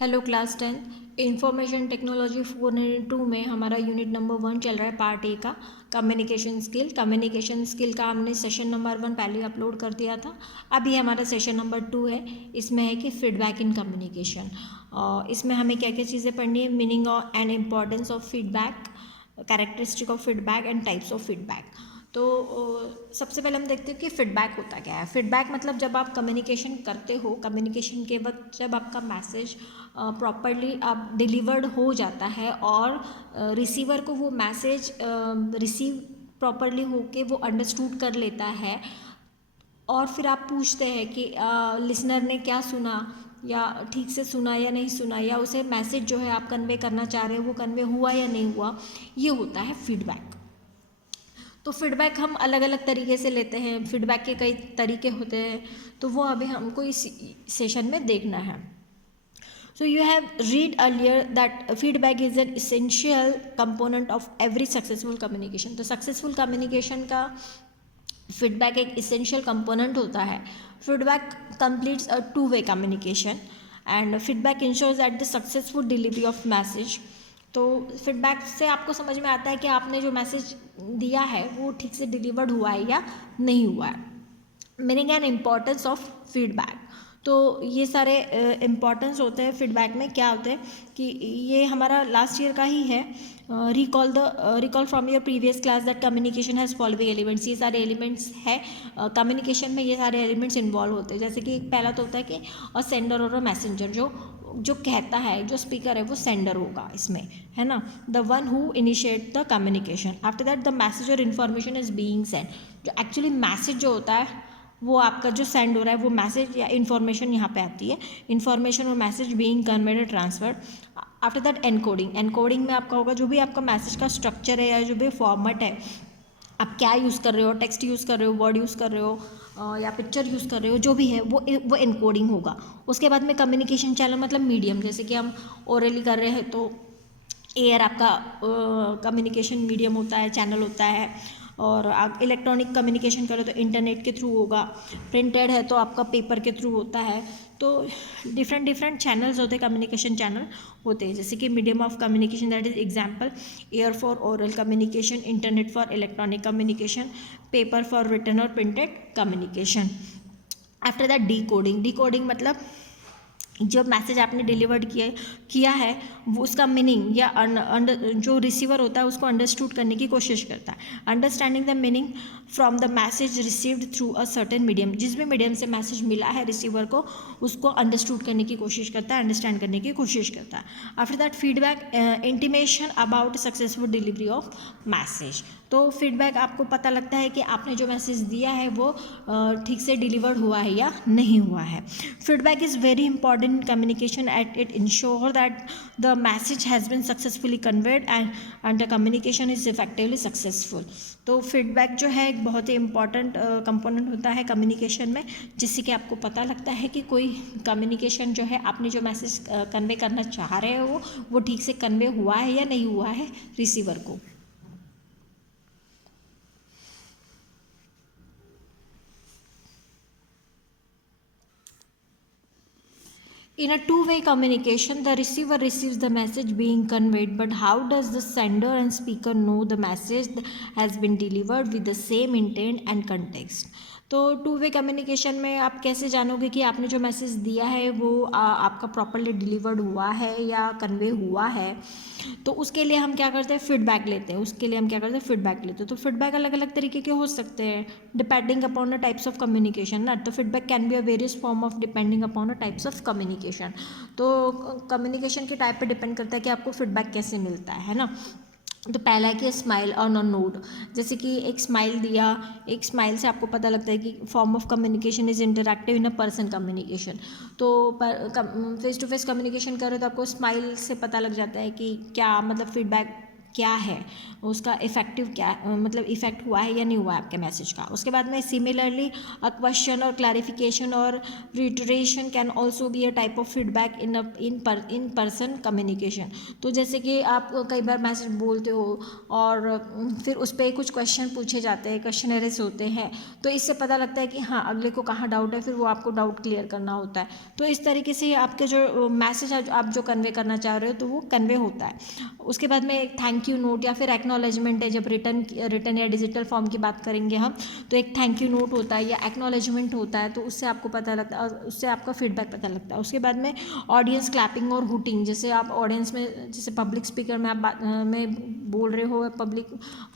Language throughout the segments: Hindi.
हेलो क्लास 10 इंफॉर्मेशन टेक्नोलॉजी 402 में हमारा यूनिट नंबर 1 चल रहा है पार्ट ए का कम्युनिकेशन स्किल का हमने सेशन नंबर 1 पहले अपलोड कर दिया था। अभी हमारा सेशन नंबर 2 है। इसमें है कि फीडबैक इन कम्युनिकेशन। इसमें हमें क्या क्या चीज़ें पढ़नी है, meaning and importance of feedback, characteristic of feedback and types of feedback. तो सबसे पहले हम देखते हैं कि फ़ीडबैक होता क्या है। फ़ीडबैक मतलब जब आप कम्युनिकेशन करते हो, कम्युनिकेशन के वक्त जब आपका मैसेज प्रॉपरली आप डिलीवर्ड हो जाता है और रिसीवर को वो मैसेज रिसीव प्रॉपरली होके वो अंडरस्टूड कर लेता है, और फिर आप पूछते हैं कि लिसनर ने क्या सुना, या ठीक से सुना या नहीं सुना, या उसे मैसेज जो है आप कन्वे करना चाह रहे हो वो कन्वे हुआ या नहीं हुआ, ये होता है फीडबैक। तो फीडबैक हम अलग अलग तरीके से लेते हैं, फीडबैक के कई तरीके होते हैं, तो वो अभी हमको इस सेशन में देखना है। So you have read earlier that feedback is an essential component of every successful communication. तो successful communication का feedback एक essential component होता है. Feedback completes a two-way communication and feedback ensures that the successful delivery of message. तो फीडबैक से आपको समझ में आता है कि आपने जो मैसेज दिया है वो ठीक से डिलीवर्ड हुआ है या नहीं हुआ है। Meaning and importance of feedback, तो ये सारे इम्पॉर्टेंस होते हैं फीडबैक में। क्या होते हैं कि ये हमारा लास्ट ईयर का ही है। Recall from your previous class that communication has following elements. ये सारे एलिमेंट्स है कम्युनिकेशन में, ये सारे एलिमेंट्स इन्वॉल्व होते हैं। जैसे कि एक पहला तो होता है कि अ सेंडर और अ मैसेंजर, जो कहता है, जो स्पीकर है वो सेंडर होगा इसमें, है ना, the one who initiate the communication. After that the message और इन्फॉर्मेशन इज बीइंग सेंड। जो एक्चुअली मैसेज जो होता है वो आपका जो सेंड हो रहा है वो मैसेज या इन्फॉर्मेशन यहाँ पे आती है, इन्फॉर्मेशन और message being conveyed transferred. After that encoding. Encoding में आपका होगा जो भी आपका मैसेज का स्ट्रक्चर है या जो भी फॉर्मेट है, आप क्या यूज़ कर रहे हो, टेक्स्ट यूज़ कर रहे हो, वर्ड यूज़ कर रहे हो या पिक्चर यूज़ कर रहे हो, जो भी है वो एनकोडिंग होगा। उसके बाद में कम्युनिकेशन चैनल मतलब मीडियम, जैसे कि हम ओरली कर रहे हैं तो एयर आपका कम्युनिकेशन मीडियम होता है, चैनल होता है। और आप इलेक्ट्रॉनिक कम्युनिकेशन करो तो इंटरनेट के थ्रू होगा, प्रिंटेड है तो आपका पेपर के थ्रू होता है। तो डिफरेंट चैनल्स होते हैं, कम्युनिकेशन चैनल होते हैं। जैसे कि medium of communication, that is example air for oral communication, internet for electronic communication, paper for written और printed communication. After that decoding मतलब जब मैसेज आपने डिलीवर्ड किया है वो उसका मीनिंग या जो रिसीवर होता है उसको अंडरस्टूड करने की कोशिश करता है। Understanding the meaning from the message received through a certain medium. जिस भी मीडियम से मैसेज मिला है रिसीवर को, उसको अंडरस्टूड करने की कोशिश करता है, अंडरस्टैंड करने की कोशिश करता है। After that feedback, intimation about successful delivery of message. तो फीडबैक आपको पता लगता है कि आपने जो मैसेज दिया है वो ठीक से डिलीवर्ड हुआ है या नहीं हुआ है। Feedback is very important in communication at it ensure that the message has been successfully conveyed and the communication is effectively successful। तो फीडबैक जो है एक बहुत ही इंपॉर्टेंट कंपोनेंट होता है कम्युनिकेशन में, जिससे कि आपको पता लगता है कि कोई कम्युनिकेशन जो है, आपने जो मैसेज कन्वे करना चाह रहे हो वो ठीक से कन्वे हुआ है या नहीं हुआ है रिसीवर को। In a two-way communication, the receiver receives the message being conveyed, but how does the sender and speaker know the message has been delivered with the same intent and context? तो टू वे कम्युनिकेशन में आप कैसे जानोगे कि आपने जो मैसेज दिया है वो आपका प्रॉपरली डिलीवर्ड हुआ है या कन्वे हुआ है? तो उसके लिए हम क्या करते हैं, फीडबैक लेते हैं। फीडबैक लेते हैं। तो फीडबैक अलग अलग तरीके के हो सकते हैं depending upon the types of communication ना। तो feedback can be a various form of depending upon the types of communication. तो कम्युनिकेशन के टाइप पे डिपेंड करता है कि आपको फीडबैक कैसे मिलता है ना। तो पहला है कि स्माइल ऑन अ नोड। जैसे कि एक स्माइल दिया, एक स्माइल से आपको पता लगता है कि form of communication is interactive in a person communication. तो फेस टू फेस कम्युनिकेशन करो तो आपको स्माइल से पता लग जाता है कि क्या मतलब फीडबैक क्या है, उसका इफेक्टिव क्या, मतलब इफेक्ट हुआ है या नहीं हुआ है आपके मैसेज का। उसके बाद में सिमिलरली अ क्वेश्चन और क्लैरिफिकेशन और रिटरेशन can also be a type of feedback in person communication. तो जैसे कि आप कई बार मैसेज बोलते हो और फिर उस पर कुछ क्वेश्चन पूछे जाते हैं, क्वेश्चनरीज होते हैं, तो इससे पता लगता है कि हाँ अगले को कहाँ डाउट है, फिर वो आपको डाउट क्लियर करना होता है। तो इस तरीके से आपके जो मैसेज आप जो कन्वे करना चाह रहे हो तो वो कन्वे होता है। उसके बाद में एक थैंक यू नोट या फिर एक्नॉलेजमेंट है, जब रिटर्न या डिजिटल फॉर्म की बात करेंगे हम, तो एक थैंक यू नोट होता है या एक्नॉलेजमेंट होता है, तो उससे आपको पता लगता है, उससे आपका फीडबैक पता लगता है। उसके बाद में ऑडियंस क्लैपिंग और हुटिंग, जैसे आप ऑडियंस में, जैसे पब्लिक स्पीकर में आप में बोल रहे हो, पब्लिक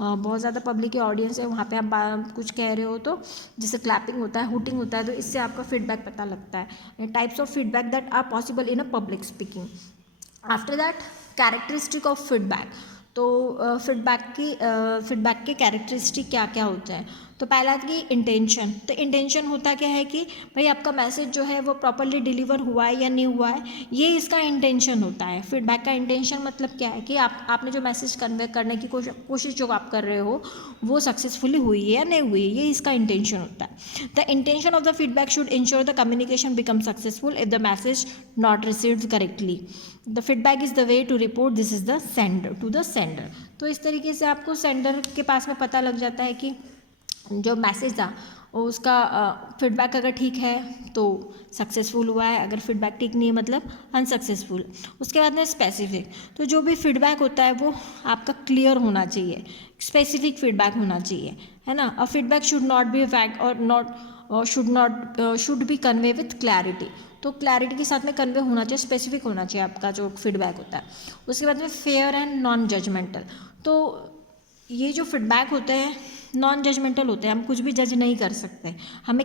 बहुत ज़्यादा पब्लिक की ऑडियंस है, वहाँ पे आप कुछ कह रहे हो तो जैसे क्लैपिंग होता है, हुटिंग होता है, तो इससे आपका फीडबैक पता लगता है। Types of feedback that are possible in a public speaking. After that characteristic of feedback. तो फीडबैक के कैरेक्टरिस्टिक क्या क्या होते हैं। तो पहला कि इंटेंशन। तो इंटेंशन होता क्या है कि भाई आपका मैसेज जो है वो प्रॉपरली डिलीवर हुआ है या नहीं हुआ है, ये इसका इंटेंशन होता है। फीडबैक का इंटेंशन मतलब क्या है कि आपने जो मैसेज कन्वे करने की कोशिश जो आप कर रहे हो वो सक्सेसफुली हुई है या नहीं हुई है, ये इसका इंटेंशन होता है। The intention of the feedback should ensure the communication become successful if the message not received correctly. The feedback is the way to report this is the sender to the sender. तो इस तरीके से आपको सेंडर के पास में पता लग जाता है कि जो मैसेज था उसका फीडबैक अगर ठीक है तो सक्सेसफुल हुआ है, अगर फीडबैक ठीक नहीं है मतलब अनसक्सेसफुल। उसके बाद में स्पेसिफिक। तो जो भी फीडबैक होता है वो आपका क्लियर होना चाहिए, स्पेसिफिक फीडबैक होना चाहिए, है ना। A feedback should not be वैग और should be convey with clarity. तो क्लैरिटी के साथ में कन्वे होना चाहिए, स्पेसिफिक होना चाहिए आपका जो फीडबैक होता है। उसके बाद में फेयर एंड नॉन जजमेंटल। तो ये जो फीडबैक होते हैं नॉन जजमेंटल होते हैं, हम कुछ भी जज नहीं कर सकते, हमें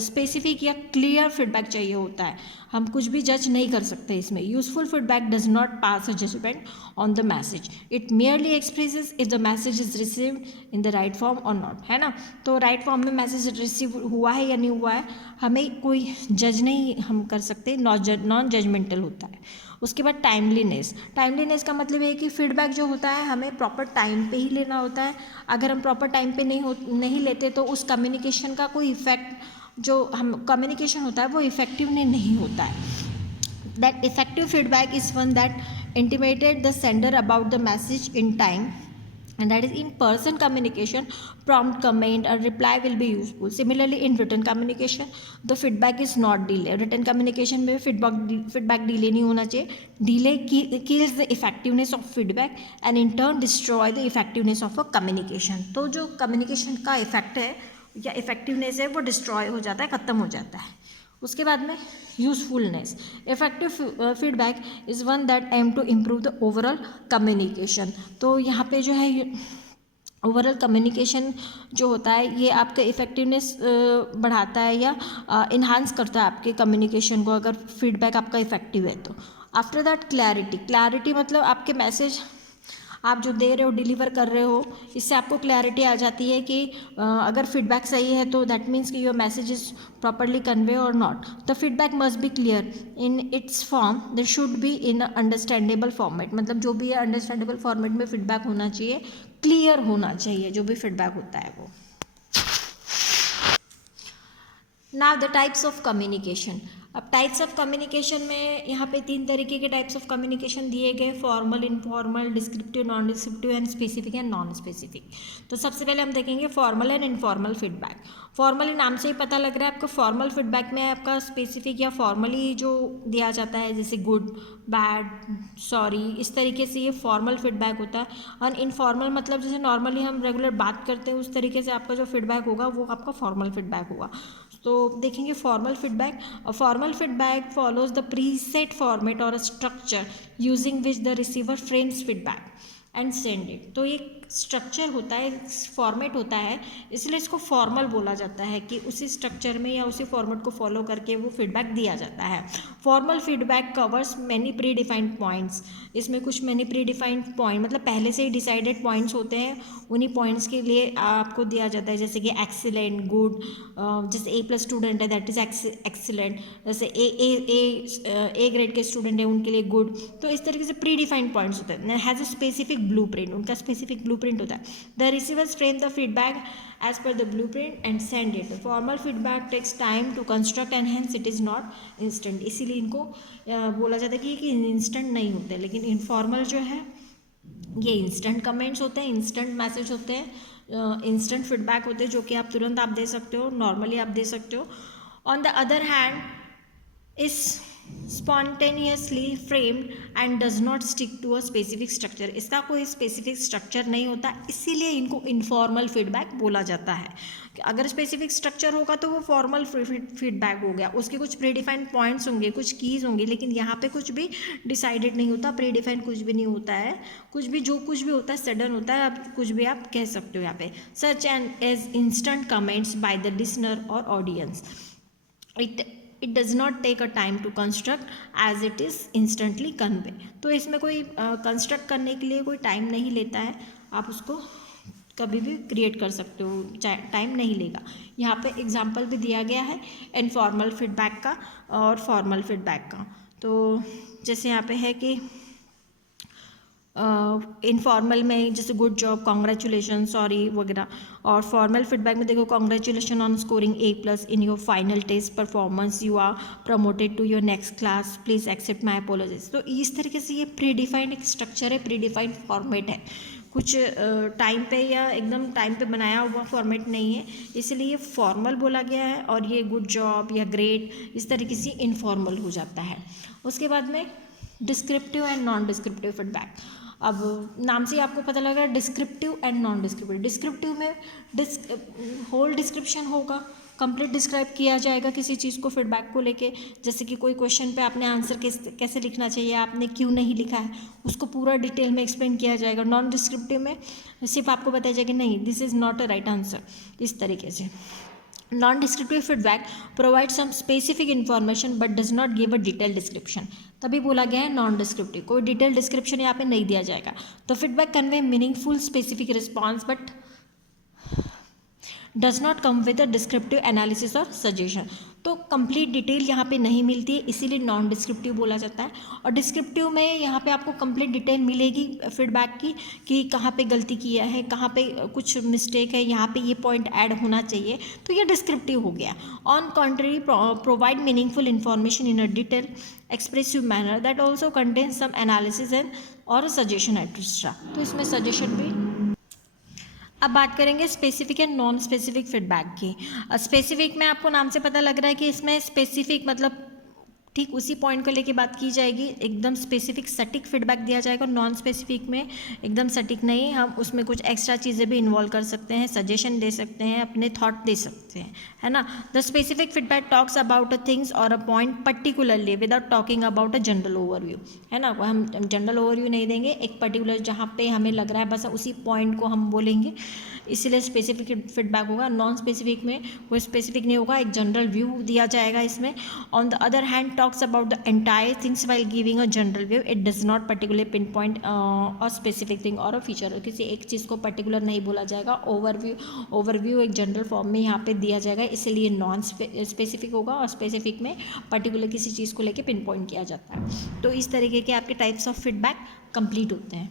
स्पेसिफिक या क्लियर फीडबैक चाहिए होता है, हम कुछ भी जज नहीं कर सकते इसमें। Useful feedback does not pass a judgement on the message, it merely expresses if the message is received in the right form और नॉट, है ना। तो राइट फॉर्म में मैसेज रिसीव हुआ है या नहीं हुआ है, हमें कोई जज नहीं हम कर सकते, नॉन जजमेंटल होता है। उसके बाद टाइमलीनेस। टाइमलीनेस का मतलब है कि फीडबैक जो होता है हमें प्रॉपर टाइम पे ही लेना होता है। अगर हम प्रॉपर टाइम पे नहीं लेते तो उस कम्युनिकेशन का कोई इफेक्ट जो हम कम्युनिकेशन होता है वो इफेक्टिव नहीं होता है। That effective feedback is one that intimated the sender about the message in time, and that is in person communication prompt comment or reply will be useful. Similarly in written communication the feedback is not delay. written communication में feedback delay नहीं होना चाहिए, delay kills the effectiveness of feedback and in turn destroy the effectiveness of a communication. तो जो communication का effect है या effectiveness है वो destroy हो जाता है, ख़त्म हो जाता है। उसके बाद में usefulness. Effective feedback is one that aim to improve the overall communication. तो यहाँ पे जो है ओवरऑल कम्युनिकेशन जो होता है ये आपका इफ़ेक्टिवनेस बढ़ाता है या इन्हांस करता है आपके कम्युनिकेशन को, अगर फीडबैक आपका इफ़ेक्टिव है तो। After that clarity. क्लैरिटी मतलब आपके मैसेज आप जो दे रहे हो, डिलीवर कर रहे हो, इससे आपको क्लैरिटी आ जाती है कि अगर फीडबैक सही है तो दैट मीन्स कि your message is properly convey और not. The feedback must be clear in its form, they should be in understandable format. मतलब जो भी है अंडरस्टैंडेबल फॉर्मेट में फीडबैक होना चाहिए, क्लियर होना चाहिए जो भी फीडबैक होता है वो। Now the types of communication. अब टाइप्स ऑफ कम्युनिकेशन में यहाँ पे 3 तरीके के टाइप्स ऑफ कम्युनिकेशन दिए गए, formal, informal, descriptive, non descriptive and specific and non specific. तो सबसे पहले हम देखेंगे formal and informal feedback. Formally नाम से ही पता लग रहा है आपको, फॉर्मल फीडबैक में आपका स्पेसिफिक या फॉर्मली जो दिया जाता है जैसे गुड, बैड, सॉरी, इस तरीके से ये फॉर्मल फीडबैक होता है। और इनफॉर्मल मतलब जैसे नॉर्मली हम रेगुलर बात करते हैं उस तरीके से आपका जो फीडबैक होगा वो आपका फॉर्मल फीडबैक होगा। तो देखेंगे formal feedback. Formal feedback follows the preset format और structure using which the receiver frames feedback and send it. तो एक स्ट्रक्चर होता है, फॉर्मेट होता है, इसलिए इसको फॉर्मल बोला जाता है कि उसी स्ट्रक्चर में या उसी फॉर्मेट को फॉलो करके वो फीडबैक दिया जाता है। Formal feedback covers many pre defined points. इसमें कुछ मैनी प्री डिफाइंड पॉइंट मतलब पहले से ही डिसाइडेड पॉइंट्स होते हैं, उन्हीं पॉइंट्स के लिए आपको दिया जाता है, जैसे कि एक्सीलेंट, गुड, जैसे A+ स्टूडेंट है दैट इज़ एक्सीलेंट, जैसे ए ग्रेड के स्टूडेंट है उनके लिए गुड। तो इस तरीके से प्री डिफाइंड पॉइंट्स होते हैं। Has a specific specific blueprint, उनका स्पेसिफिक ब्लूप्रिंट होता है. The receivers frame the feedback as per the blueprint and send it. Formal feedback takes time to construct and hence it is not instant. इसीलिए इनको बोला जाता है कि इंस्टेंट नहीं होते, लेकिन इनफॉर्मल जो है ये इंस्टेंट कमेंट्स होते हैं, इंस्टेंट मैसेज होते हैं, इंस्टेंट फीडबैक होते हैं जो कि आप तुरंत आप दे सकते हो, नॉर्मली आप दे सकते हो. On the other hand is spontaneously framed and does not stick to a specific structure. इसका कोई स्पेसिफिक स्ट्रक्चर नहीं होता, इसीलिए इनको इनफॉर्मल फीडबैक बोला जाता है. अगर स्पेसिफिक स्ट्रक्चर होगा तो वो फॉर्मल फीडबैक हो गया, उसके कुछ प्रीडिफाइंड पॉइंट्स होंगे, कुछ कीज़ होंगी, लेकिन यहाँ पे कुछ भी डिसाइडेड नहीं होता, प्रीडिफाइंड कुछ भी नहीं होता है. कुछ भी जो कुछ भी होता है सडन होता है, आप कुछ भी आप कह सकते हो यहाँ पे. Such and as instant comments by the listener और audience. It does not take a time to construct as it is instantly convey. तो इसमें कोई कंस्ट्रक्ट करने के लिए कोई टाइम नहीं लेता है, आप उसको कभी भी क्रिएट कर सकते हो, टाइम नहीं लेगा. यहाँ पे एग्जांपल भी दिया गया है इनफॉर्मल फीडबैक का और फॉर्मल फीडबैक का. तो जैसे यहाँ पे है कि इनफॉर्मल में जैसे गुड जॉब, कॉन्ग्रेचुलेशन, सॉरी वगैरह. और फॉर्मल फीडबैक में देखो congratulation on scoring A+ in your final test performance, you are promoted to your next class, please accept my apologies. तो इस तरीके से ये प्रीडिफाइंड एक स्ट्रक्चर है, प्रीडिफाइंड फॉर्मेट है, कुछ टाइम पे या एकदम टाइम पे बनाया हुआ फॉर्मेट नहीं है, इसलिए ये फॉर्मल बोला गया है. और ये गुड जॉब या ग्रेट इस तरीके से इनफॉर्मल हो जाता है. उसके बाद में descriptive and non descriptive feedback. अब नाम से ही आपको पता लग रहा है descriptive and non descriptive. Descriptive में होल डिस्क्रिप्शन होगा, कंप्लीट डिस्क्राइब किया जाएगा किसी चीज़ को फीडबैक को लेके. जैसे कि कोई क्वेश्चन पे आपने आंसर कैसे लिखना चाहिए, आपने क्यों नहीं लिखा है, उसको पूरा डिटेल में एक्सप्लेन किया जाएगा. नॉन डिस्क्रिप्टिव में सिर्फ आपको बताया जाएगा नहीं this is not a right answer, इस तरीके से. Non descriptive feedback provide some specific information but does not give a detail description. तभी बोला गया है नॉन डिस्क्रिप्टिव, कोई डिटेल डिस्क्रिप्शन यहाँ पे नहीं दिया जाएगा. तो feedback convey meaningful specific response but does not come with a descriptive analysis और सजेशन. तो कंप्लीट डिटेल यहाँ पे नहीं मिलती है, इसीलिए नॉन डिस्क्रिप्टिव बोला जाता है. और डिस्क्रिप्टिव में यहाँ पे आपको कंप्लीट डिटेल मिलेगी फीडबैक की कि कहाँ पे गलती किया है, कहाँ पे कुछ मिस्टेक है, यहाँ पे ये पॉइंट ऐड होना चाहिए, तो ये डिस्क्रिप्टिव हो गया. On contrary provide meaningful information in a detail expressive manner that also contain some analysis and और सजेशन एट्सेट्रा. तो इसमें सजेशन भी. अब बात करेंगे specific and non specific feedback की. स्पेसिफिक में आपको नाम से पता लग रहा है कि इसमें स्पेसिफिक मतलब ठीक उसी पॉइंट को लेके बात की जाएगी, एकदम स्पेसिफिक सटीक फीडबैक दिया जाएगा. नॉन स्पेसिफिक में एकदम सटीक नहीं, हम उसमें कुछ एक्स्ट्रा चीज़ें भी इन्वॉल्व कर सकते हैं, सजेशन दे सकते हैं, अपने थॉट दे सकते हैं, है ना. The specific feedback talks about a things और a point particularly without talking about a general overview, है ना. हम जनरल ओवरव्यू नहीं देंगे, एक पर्टिकुलर जहाँ पे हमें लग रहा है बस उसी पॉइंट को हम बोलेंगे, इसलिए स्पेसिफिक फीडबैक होगा. नॉन स्पेसिफिक में कोई स्पेसिफिक नहीं होगा, एक जनरल व्यू दिया जाएगा इसमें. On the other hand talks about the entire things while giving a general view. It does not particularly pin point a specific thing और अ फीचर. किसी एक चीज़ को पर्टिकुलर नहीं बोला जाएगा, ओवरव्यू एक जनरल फॉर्म में यहाँ पे दिया जाएगा, इसलिए नॉन स्पेसिफिक होगा. और स्पेसिफिक में पर्टिकुलर किसी चीज़ को लेके पिन पॉइंट किया जाता है. तो इस तरीके के आपके टाइप्स ऑफ फीडबैक कंप्लीट होते हैं.